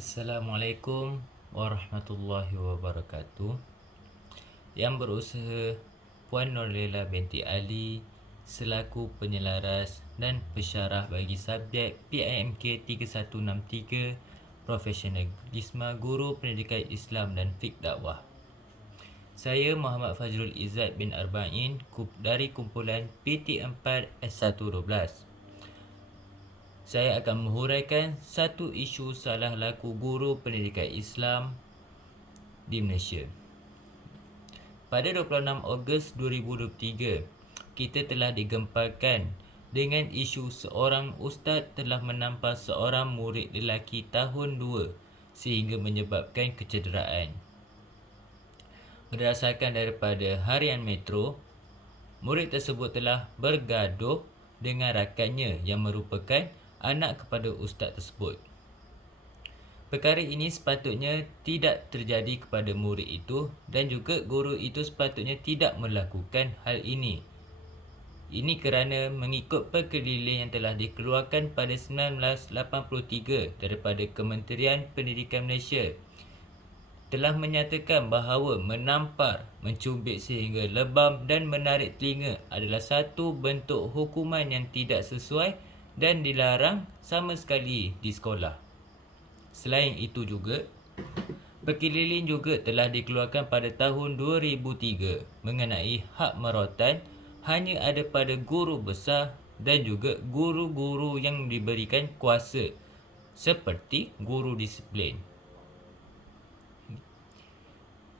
Assalamualaikum warahmatullahi wabarakatuh. Yang berusaha Puan Nurlela binti Ali selaku penyelaras dan pensyarah bagi subjek PIMK 3163 Profesionalisme Guru Pendidikan Islam dan Fiqh Dakwah. Saya Muhammad Fazrul Izzat bin Arba'in dari kumpulan PT4 S112. Saya akan menghuraikan satu isu salah laku guru pendidikan Islam di Malaysia. Pada 26 Ogos 2023, kita telah digemparkan dengan isu seorang ustaz telah menampar seorang murid lelaki tahun 2 sehingga menyebabkan kecederaan. Berdasarkan daripada Harian Metro, murid tersebut telah bergaduh dengan rakannya yang merupakan anak kepada ustaz tersebut. Perkara ini sepatutnya tidak terjadi kepada murid itu dan juga guru itu sepatutnya tidak melakukan hal ini. Ini kerana mengikut perkeliling yang telah dikeluarkan pada 1983 daripada Kementerian Pendidikan Malaysia telah menyatakan bahawa menampar, mencubit sehingga lebam dan menarik telinga adalah satu bentuk hukuman yang tidak sesuai dan dilarang sama sekali di sekolah. Selain itu juga, perkeliling juga telah dikeluarkan pada tahun 2003 mengenai hak merotan hanya ada pada guru besar dan juga guru-guru yang diberikan kuasa seperti guru disiplin.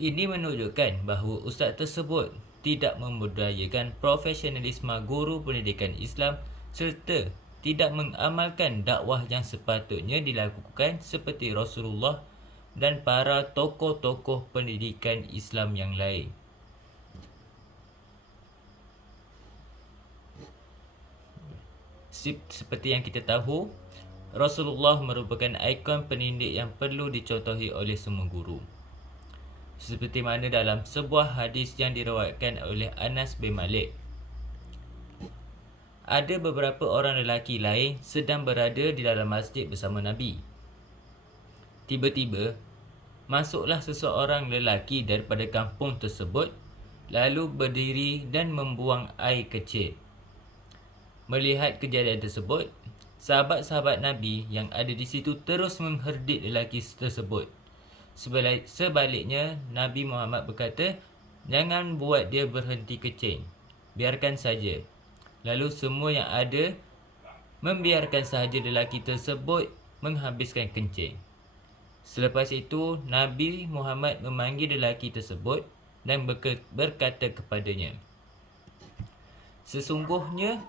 Ini menunjukkan bahawa ustaz tersebut tidak membudayakan profesionalisme guru pendidikan Islam serta tidak mengamalkan dakwah yang sepatutnya dilakukan seperti Rasulullah dan para tokoh-tokoh pendidikan Islam yang lain. Seperti yang kita tahu, Rasulullah merupakan ikon pendidik yang perlu dicontohi oleh semua guru. Seperti mana dalam sebuah hadis yang diriwayatkan oleh Anas bin Malik, ada beberapa orang lelaki lain sedang berada di dalam masjid bersama Nabi. Tiba-tiba, masuklah seseorang lelaki daripada kampung tersebut lalu berdiri dan membuang air kecil. Melihat kejadian tersebut, sahabat-sahabat Nabi yang ada di situ terus mengherdik lelaki tersebut. Sebaliknya, Nabi Muhammad berkata, "Jangan buat dia berhenti kencing. Biarkan saja." Lalu semua yang ada membiarkan sahaja lelaki tersebut menghabiskan kencing. Selepas itu, Nabi Muhammad memanggil lelaki tersebut dan berkata kepadanya, "Sesungguhnya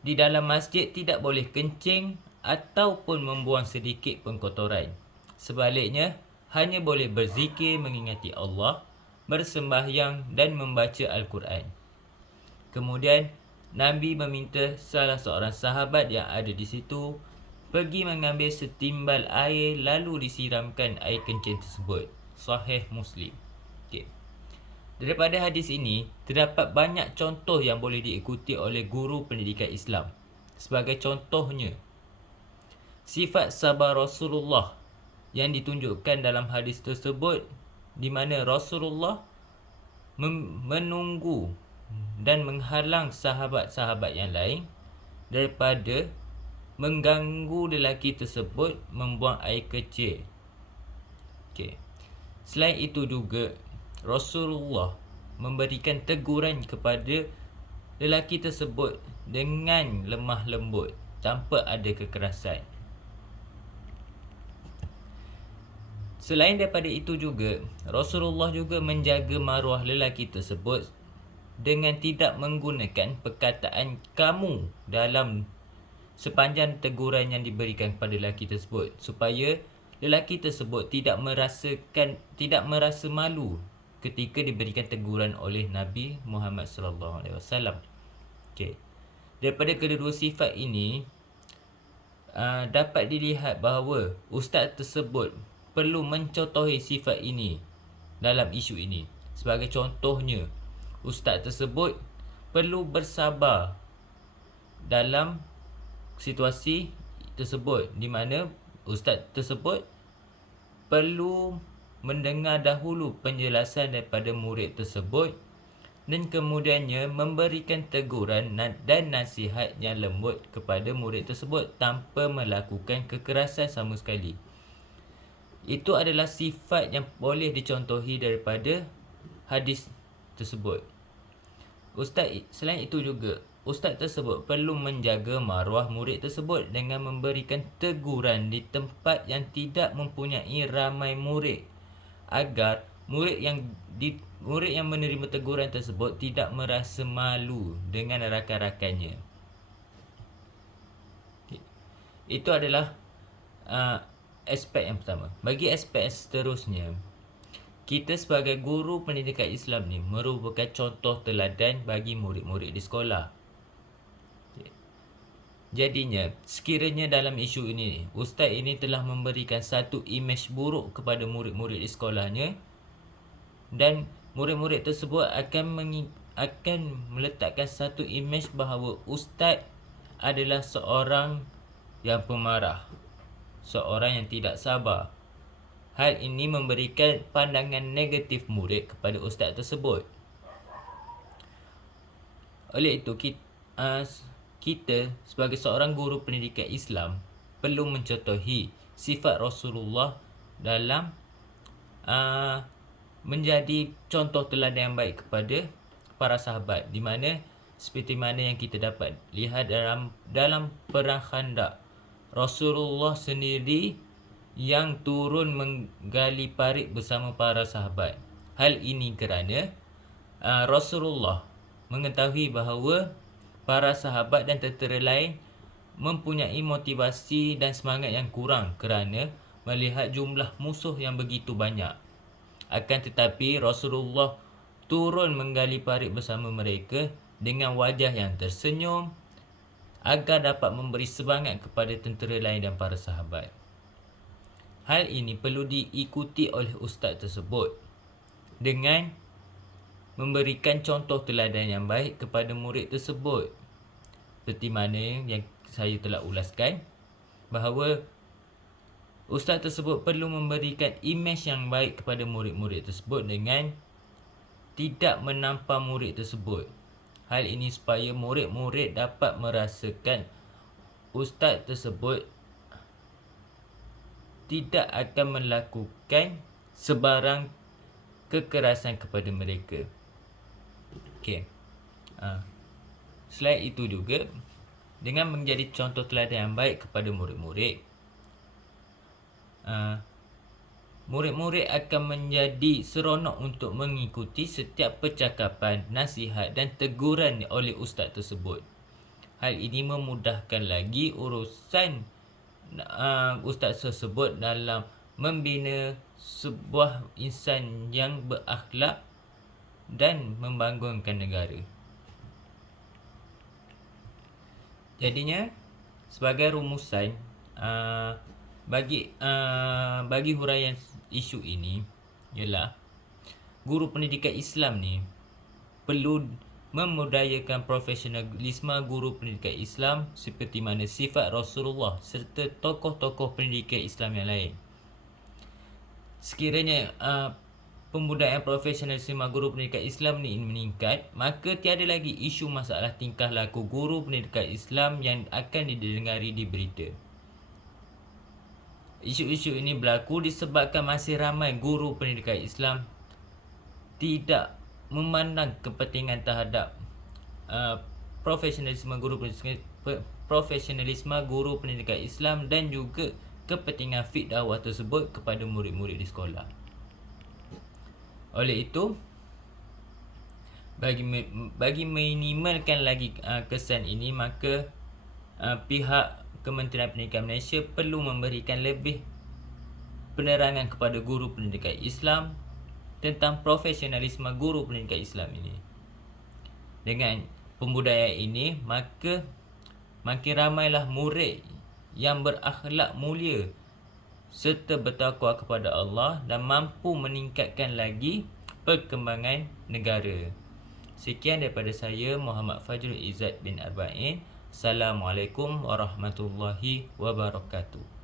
di dalam masjid tidak boleh kencing ataupun membuang sedikit pun kotoran. Sebaliknya, hanya boleh berzikir mengingati Allah, bersembahyang dan membaca Al-Quran." Kemudian, Nabi meminta salah seorang sahabat yang ada di situ pergi mengambil setimbal air lalu disiramkan air kencing tersebut. Sahih Muslim. Okay. Daripada hadis ini, terdapat banyak contoh yang boleh diikuti oleh guru pendidikan Islam. Sebagai contohnya, sifat sabar Rasulullah yang ditunjukkan dalam hadis tersebut, di mana Rasulullah menunggu dan menghalang sahabat-sahabat yang lain daripada mengganggu lelaki tersebut membuang air kecil. Okay. Selain itu juga, Rasulullah memberikan teguran kepada lelaki tersebut dengan lemah lembut tanpa ada kekerasan. Selain daripada itu juga, Rasulullah juga menjaga maruah lelaki tersebut dengan tidak menggunakan perkataan kamu dalam sepanjang teguran yang diberikan kepada lelaki tersebut, supaya lelaki tersebut tidak merasa malu ketika diberikan teguran oleh Nabi Muhammad sallallahu alaihi wasallam. Okey. Daripada kedua-dua sifat ini, dapat dilihat bahawa ustaz tersebut perlu mencontohi sifat ini dalam isu ini. Sebagai contohnya, ustaz tersebut perlu bersabar dalam situasi tersebut, di mana ustaz tersebut perlu mendengar dahulu penjelasan daripada murid tersebut dan kemudiannya memberikan teguran dan nasihat yang lembut kepada murid tersebut tanpa melakukan kekerasan sama sekali. Itu adalah sifat yang boleh dicontohi daripada hadis tersebut. Selain itu juga, ustaz tersebut perlu menjaga maruah murid tersebut dengan memberikan teguran di tempat yang tidak mempunyai ramai murid, agar murid yang menerima teguran tersebut tidak merasa malu dengan rakan-rakannya. Itu adalah aspek yang pertama. Bagi aspek seterusnya, kita sebagai guru pendidikan Islam ni merupakan contoh teladan bagi murid-murid di sekolah. Jadinya, sekiranya dalam isu ini, ustaz ini telah memberikan satu imej buruk kepada murid-murid di sekolahnya, dan murid-murid tersebut akan meletakkan satu imej bahawa ustaz adalah seorang yang pemarah, seorang yang tidak sabar. Hal ini memberikan pandangan negatif murid kepada ustaz tersebut. Oleh itu, kita sebagai seorang guru pendidikan Islam perlu mencontohi sifat Rasulullah dalam menjadi contoh teladan yang baik kepada para sahabat, di mana seperti mana yang kita dapat lihat dalam perang Khandaq, Rasulullah sendiri yang turun menggali parit bersama para sahabat. Hal ini kerana Rasulullah mengetahui bahawa para sahabat dan tentera lain mempunyai motivasi dan semangat yang kurang kerana melihat jumlah musuh yang begitu banyak. Akan tetapi Rasulullah turun menggali parit bersama mereka dengan wajah yang tersenyum agar dapat memberi semangat kepada tentera lain dan para sahabat. Hal ini perlu diikuti oleh ustaz tersebut dengan memberikan contoh teladan yang baik kepada murid tersebut. Seperti mana yang saya telah ulaskan, bahawa ustaz tersebut perlu memberikan imej yang baik kepada murid-murid tersebut dengan tidak menampar murid tersebut. Hal ini supaya murid-murid dapat merasakan ustaz tersebut tidak akan melakukan sebarang kekerasan kepada mereka. Okey. Selain itu juga, dengan menjadi contoh teladan yang baik kepada murid-murid, murid-murid akan menjadi seronok untuk mengikuti setiap percakapan, nasihat dan teguran oleh ustaz tersebut. Hal ini memudahkan lagi urusan ustaz tersebut dalam membina sebuah insan yang berakhlak dan membangunkan negara. Jadinya, sebagai rumusan, bagi huraian isu ini ialah guru pendidikan Islam ni perlu memudayakan profesionalisme guru pendidikan Islam seperti mana sifat Rasulullah serta tokoh-tokoh pendidikan Islam yang lain. Sekiranya pembudayaan profesionalisme guru pendidikan Islam ni meningkat, maka tiada lagi isu masalah tingkah laku guru pendidikan Islam yang akan didengari di berita. Isu-isu ini berlaku disebabkan masih ramai guru pendidikan Islam tidak memandang kepentingan terhadap profesionalisme guru pendidikan Islam dan juga kepentingan fiqh dakwah tersebut kepada murid-murid di sekolah. Oleh itu, bagi minimalkan lagi kesan ini, maka pihak Kementerian Pendidikan Malaysia perlu memberikan lebih penerangan kepada guru pendidikan Islam tentang profesionalisme guru pendidikan Islam ini. Dengan pembudayaan ini, maka makin ramailah murid yang berakhlak mulia serta bertakwa kepada Allah dan mampu meningkatkan lagi perkembangan negara. Sekian daripada saya, Muhammad Fajrul Izzat bin Arba'in. Assalamualaikum warahmatullahi wabarakatuh.